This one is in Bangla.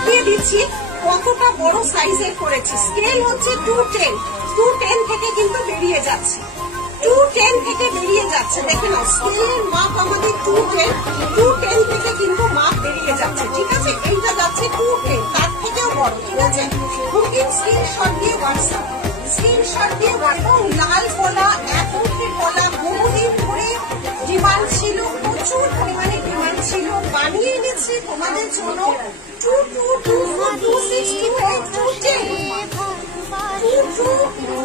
দেখিয়ে দিচ্ছি কতটা বড় সাইজের করেছি। স্কেল হচ্ছে 210, 210 থেকে কিন্তু বেরিয়ে যাচ্ছে, 210 থেকে বেরিয়ে যাচ্ছে। দেখে নাও স্কেলের মাপ আমাদের 210, 210 থেকে কিন্তু মাপ বেরিয়ে যাচ্ছে। ঠিক আছে, এইটা যাচ্ছে 210, তার থেকেও বড়। ঠিক আছে, বুকিং স্ক্রিনশট দিয়ে হোয়াটসঅ্যাপ, স্ক্রিনশট দিয়ে হোয়াটসঅ্যাপ। লাল কলা, এতটি কলা বহুদিন ধরে ডিমান্ড ছিল, প্রচুর পরিমাণে ডিমান্ড ছিল, বানিয়ে এনেছি তোমাদের জন্য। 22242628 210